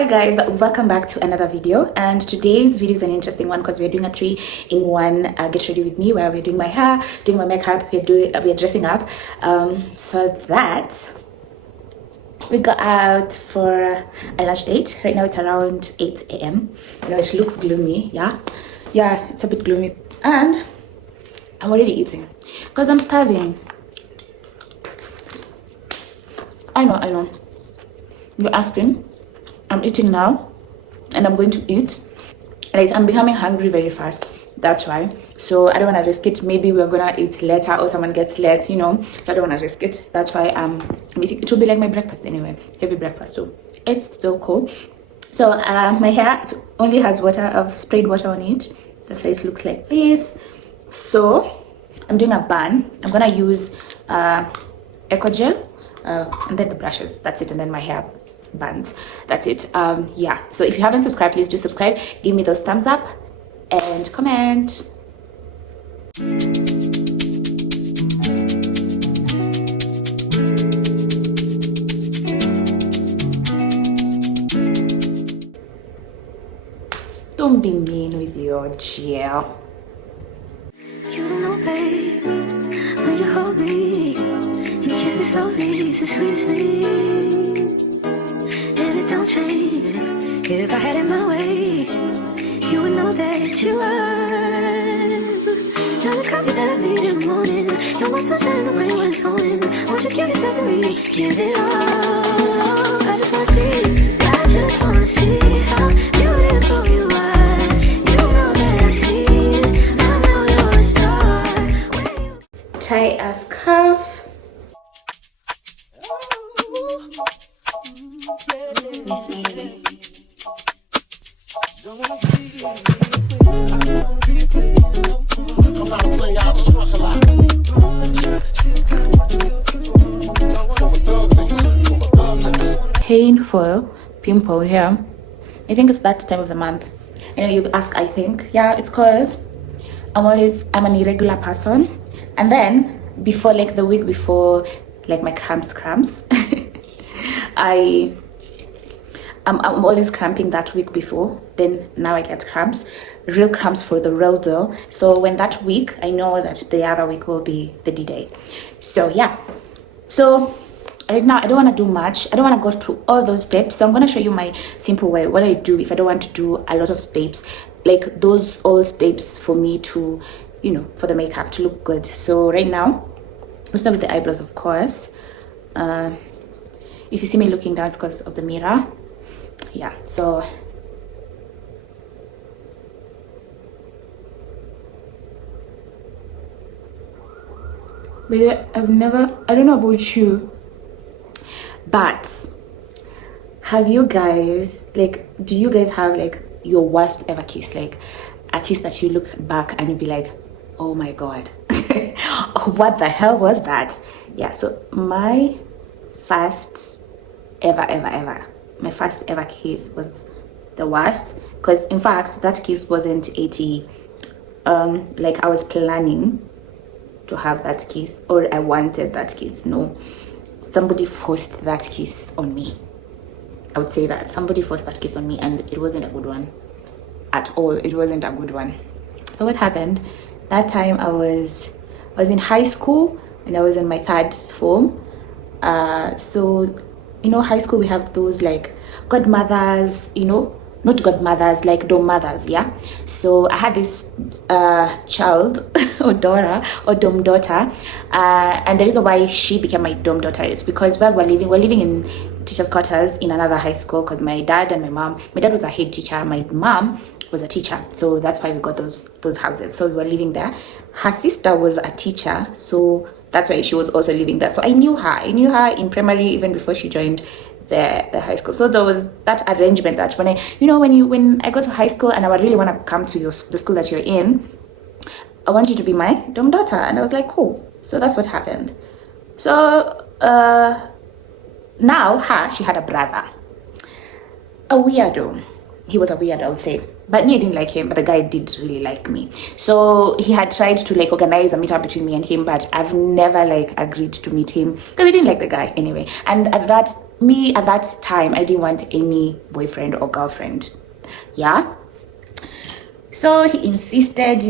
Hi guys, welcome back to another video, and today's video is an interesting one because we're doing a 3-in-1 get ready with me, where we're doing my hair, doing my makeup, we're dressing up, so that we got out for a lunch date. Right now it's around 8 a.m. I know it looks gloomy. Yeah, it's a bit gloomy, and I'm already eating because I'm starving. I know you're asking. I'm eating now and I'm going to eat. Like, I'm becoming hungry very fast, that's why. So I don't want to risk it. Maybe we're gonna eat later or someone gets late, you know, so I don't want to risk it. That's why I'm eating. It will be like my breakfast anyway, heavy breakfast too. It's still cool. So my hair only has water. I've sprayed water on it, that's why it looks like this. So I'm doing a bun. I'm gonna use eco gel and then the brushes, that's it, and then my hair buns, that's it. Yeah, so if you haven't subscribed, please do subscribe, give me those thumbs up and comment. Don't be mean with your gel. You don't know, babe, when you hold me, you kiss me slowly, it's the sweetest thing. Don't change. If I had it my way, you would know that you are. You're the coffee that I need in the morning. You're my sunshine in the rain when it's pouring. Won't you give yourself to me? Give it all. I just wanna see. I just wanna see how beautiful you are. You know that I see it. I know you're a star. Tie a scarf. Painful pimple here. I think it's that time of the month. I know you ask, I think. Yeah, it's because I'm an irregular person, and then before, like the week before, like my cramps I'm always cramping that week before, then now I get cramps, real cramps for the real deal. So when that week, I know that the other week will be the D-Day. So yeah, so right now I don't want to do much. I don't want to go through all those steps, so I'm going to show you my simple way, what I do if I don't want to do a lot of steps, like those all steps for me to, you know, for the makeup to look good. So right now we'll start with the eyebrows, of course. If you see me looking down, it's because of the mirror. Yeah, so but yeah, I don't know about you, but have you guys, like, do you guys have like your worst ever kiss, like a kiss that you look back and you'd be like, oh my god, what the hell was that? Yeah, so my first ever kiss was the worst, because in fact that kiss wasn't 80 like I was planning to have that kiss or I wanted that kiss. No, somebody forced that kiss on me. I would say that somebody forced that kiss on me, and it wasn't a good one at all. It wasn't a good one. So what happened that time, I was in high school and I was in my third form. So you know, high school, we have those like godmothers, you know, not godmothers, like dom mothers. Yeah, so I had this child or daughter or dom daughter, and the reason why she became my dom daughter is because where we're living in teachers quarters in another high school, because my dad was a head teacher, my mom was a teacher, so that's why we got those houses. So we were living there. Her sister was a teacher, so that's why she was also living there. So I knew her in primary, even before she joined the high school. So there was that arrangement that when I go to high school and I really want to come to the school that you're in, I want you to be my dom daughter. And I was like, cool. So that's what happened. So now she had a brother, a weirdo. he was a weird, I would say. But me, I didn't like him, but the guy did really like me. So he had tried to like organize a meetup between me and him, but I've never like agreed to meet him because I didn't like the guy anyway. And at that time, I didn't want any boyfriend or girlfriend. Yeah. So he insisted,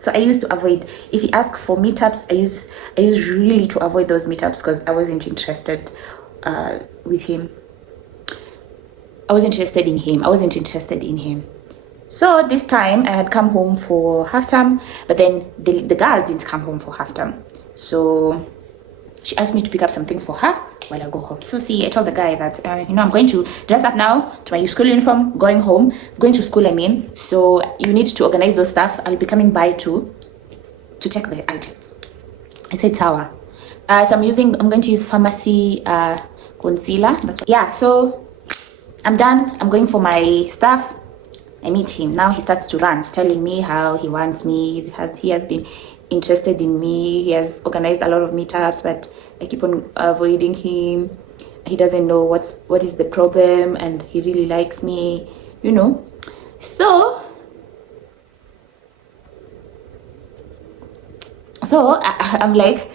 so I used to avoid, if he asked for meetups, I used really to avoid those meetups because I wasn't interested with him. I wasn't interested in him. So this time I had come home for half term, but then the girl didn't come home for half term. So she asked me to pick up some things for her while I go home. So see, I told the guy that, I'm going to dress up now to my school uniform, going to school, So you need to organize those stuff. I'll be coming by to check the items. I said, Sawa. So I'm going to use pharmacy concealer. So I'm done. I'm going for my stuff. I meet him. Now he starts to rant, telling me how he wants me. He has been interested in me. He has organized a lot of meetups, but I keep on avoiding him. He doesn't know what is the problem, and he really likes me, So I'm like,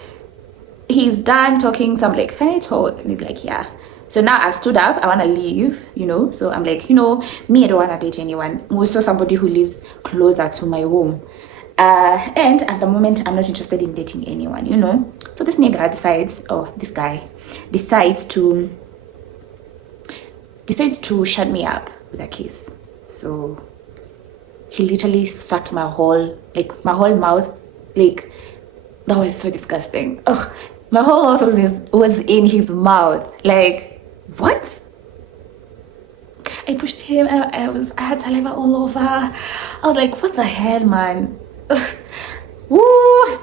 he's done talking, so I'm like, can I talk? And he's like, yeah. So now I've stood up, I want to leave, So I'm like, me, I don't want to date anyone. Also somebody who lives closer to my home. And at the moment, I'm not interested in dating anyone, So this nigga this guy decides to shut me up with a kiss. So he literally sucked my whole mouth. Like, that was so disgusting. Ugh, my whole mouth was in his mouth. Like, what? I pushed him. I had saliva all over. I was like, what the hell, man? Ugh. Woo!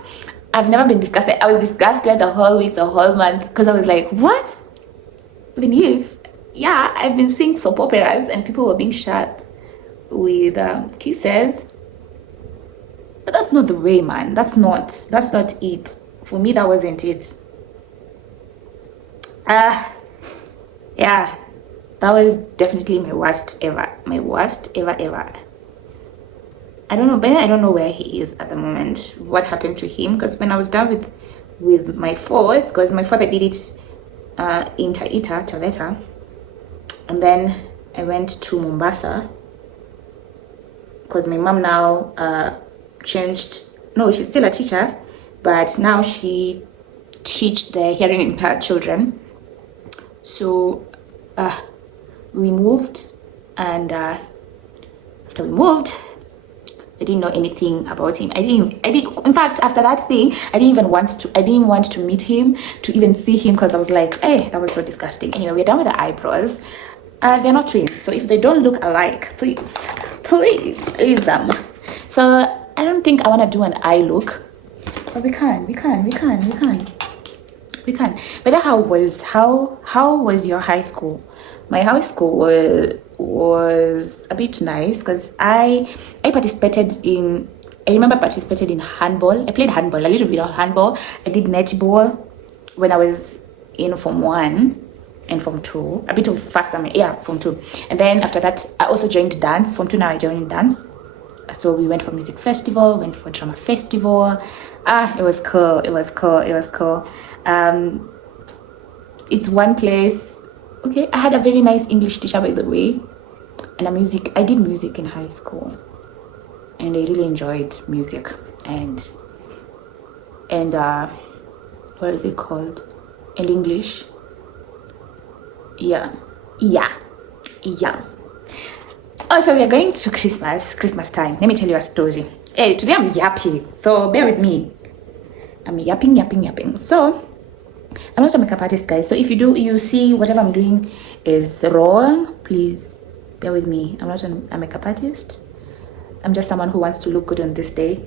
I've never been disgusted. I was disgusted the whole week, the whole month, because I was like, what? I've been seeing soap operas and people were being shot with kisses. But that's not the way, man. That's not it. For me, that wasn't it. Yeah, that was definitely my worst ever. I don't know where he is at the moment. What happened to him? Because when I was done with my fourth, because my fourth I did it in Taveta, and then I went to Mombasa because my mom now changed. No, she's still a teacher, but now she teach the hearing impaired children. So we moved, and after we moved, I didn't know anything about him. I didn't. In fact, after that thing, I didn't want to meet him, to even see him, because I was like, hey, that was so disgusting. Anyway, we're done with the eyebrows. They're not twins, so if they don't look alike, please leave them. So I don't think I want to do an eye look, but we can. But how was your high school? My high school was a bit nice because I remember participated in handball. I played handball, a little bit of handball. I did netball when I was in Form 1 and Form 2, a bit of Form 2. And then after that, I also joined dance. Form 2 now I joined dance. So we went for music festival, went for drama festival. It was cool. It's one place. Okay, I had a very nice English teacher, by the way, and I did music in high school, and I really enjoyed music. And what is it called? And English. Yeah. Oh, so we are going to Christmas time. Let me tell you a story. Hey, today I'm yapping, so bear with me. I'm yapping. So I'm not a makeup artist, guys. So if you see whatever I'm doing is wrong, please bear with me. I'm not a makeup artist. I'm just someone who wants to look good on this day.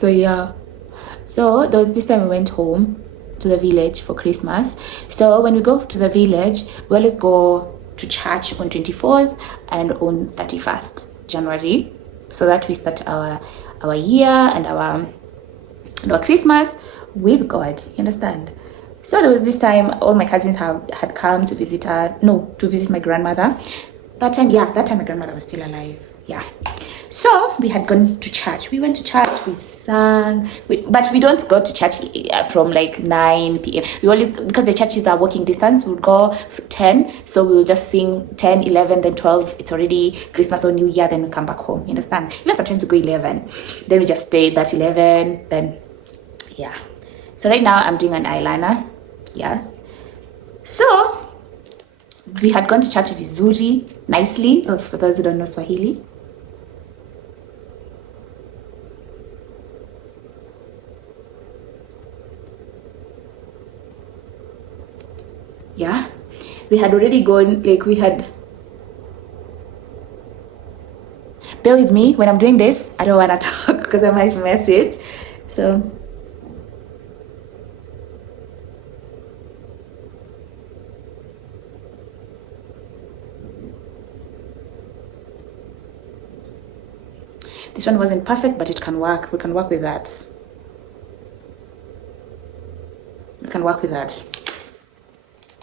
So yeah. So there was this time we went home to the village for Christmas. So when we go to the village, we always go to church on 24th and on 31st January, so that we start our year and our Christmas with God, you understand? So there was this time all my cousins had come to visit her, no, to visit my grandmother. That time my grandmother was still alive. Yeah. So we had gone to church. We went to church, we sang, but we don't go to church from like 9 p.m. We always, because the churches are walking distance, we would go for 10. So we'll just sing 10, 11, then 12. It's already Christmas or New Year, then we come back home. You understand? Even sometimes we go 11. Then we just stay that 11. Then, yeah. So right now I'm doing an eyeliner. Yeah. So we had gone to church vizuri, nicely, for those who don't know Swahili. Yeah, we had already gone, like we had, bear with me when I'm doing this, I don't want to talk because I might mess it. So this one wasn't perfect, but it can work. We can work with that. We can work with that.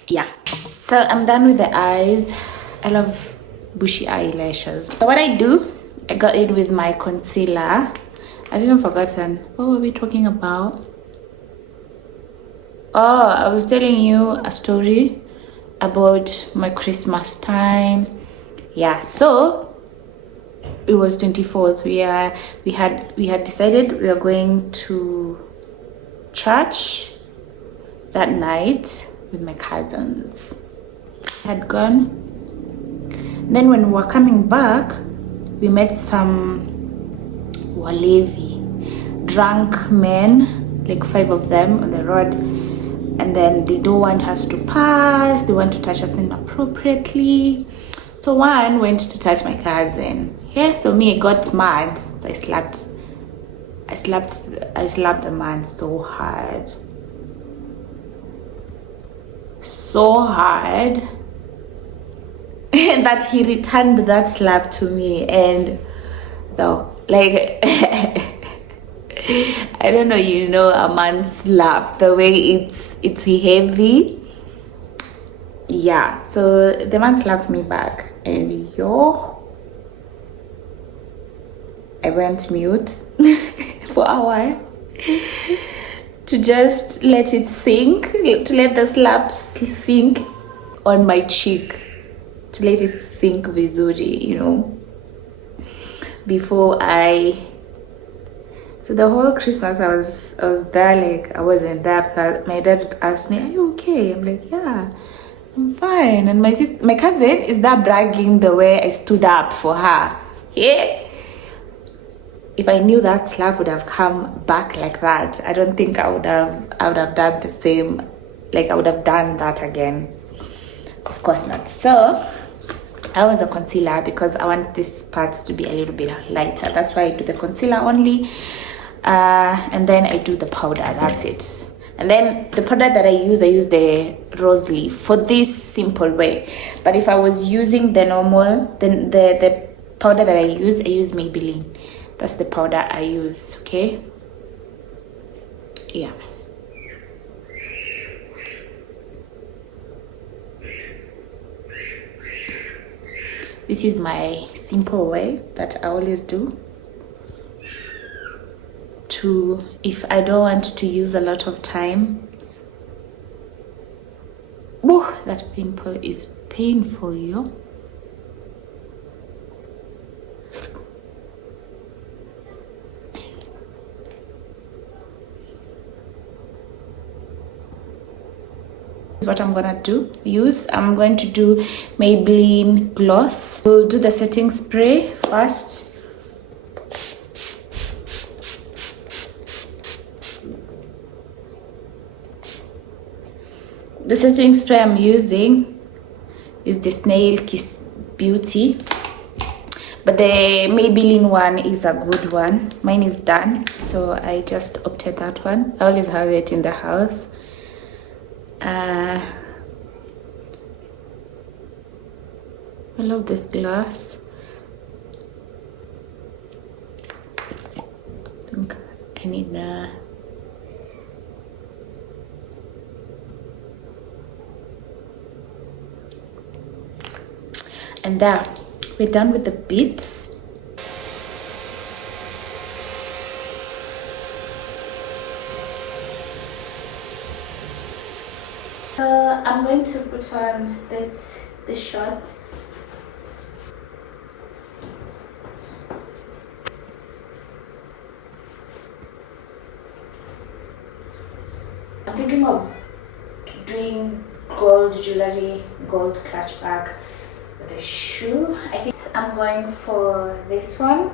Yeah, so I'm done with the eyes. I love bushy eyelashes. So what I do, I got it with my concealer. I've even forgotten, what were we talking about? Oh, I was telling you a story about my Christmas time. Yeah, so it was 24th. We had decided we were going to church that night with my cousins. Had gone. Then when we were coming back, we met some walevi, drunk men, like 5 of them on the road, and then they don't want us to pass. They want to touch us inappropriately. So one went to touch my cousin. Yeah, so me, I got mad. So I slapped the man so hard. So hard that he returned that slap to me. And though, like, I don't know, you know, a man slap, the way it's heavy. Yeah, so the man slapped me back, and I went mute for a while to just let it sink, to let the slap sink on my cheek, to let it sink vizuri, you know, before so the whole Christmas I was there, like I wasn't there. My dad asked me, "Are you okay?" I'm like, "Yeah, I'm fine." And my cousin is there bragging the way I stood up for her. Yeah. If I knew that slap would have come back like that, I don't think I would have done the same. Like I would have done that again. Of course not. So I was a concealer because I want these parts to be a little bit lighter. That's why I do the concealer only. And then I do the powder. That's it. And then the powder that I use the rose leaf for this simple way. But if I was using the normal, then the powder that I use Maybelline. That's the powder I use, okay? Yeah. This is my simple way that I always do. If I don't want to use a lot of time. Oh, that pimple is painful, yo. What I'm gonna I'm going to do Maybelline gloss. We'll do the setting spray first. The setting spray I'm using is the Snail Kiss Beauty, but the Maybelline one is a good one. Mine is done, so I just opted that one. I always have it in the house. I love this glass. I think I need And there, we're done with the beads. So I'm going to put on this short. I'm thinking of doing gold jewelry, gold clutch bag with a shoe. I think I'm going for this one.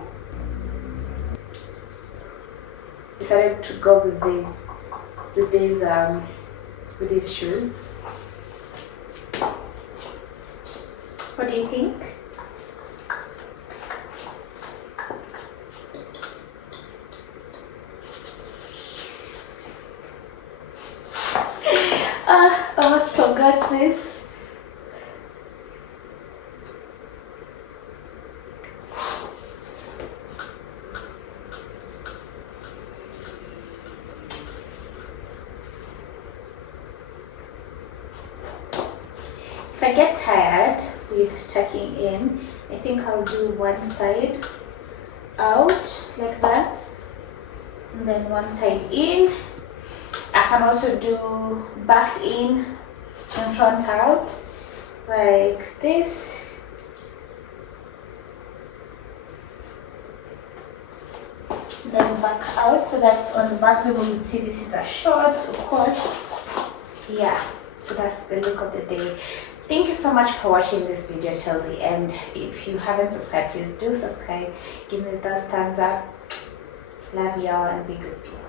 Decided to go with these shoes. What do you think? I almost forgot this. If I get tired with tucking in, I think I'll do one side out like that, and then one side in. I can also do back in and front out like this. Then back out, so that's on the back. People would see this is a short, of course. Yeah, so that's the look of the day. Thank you so much for watching this video till the end. If you haven't subscribed, please do subscribe. Give me those thumbs up. Love y'all and be good people.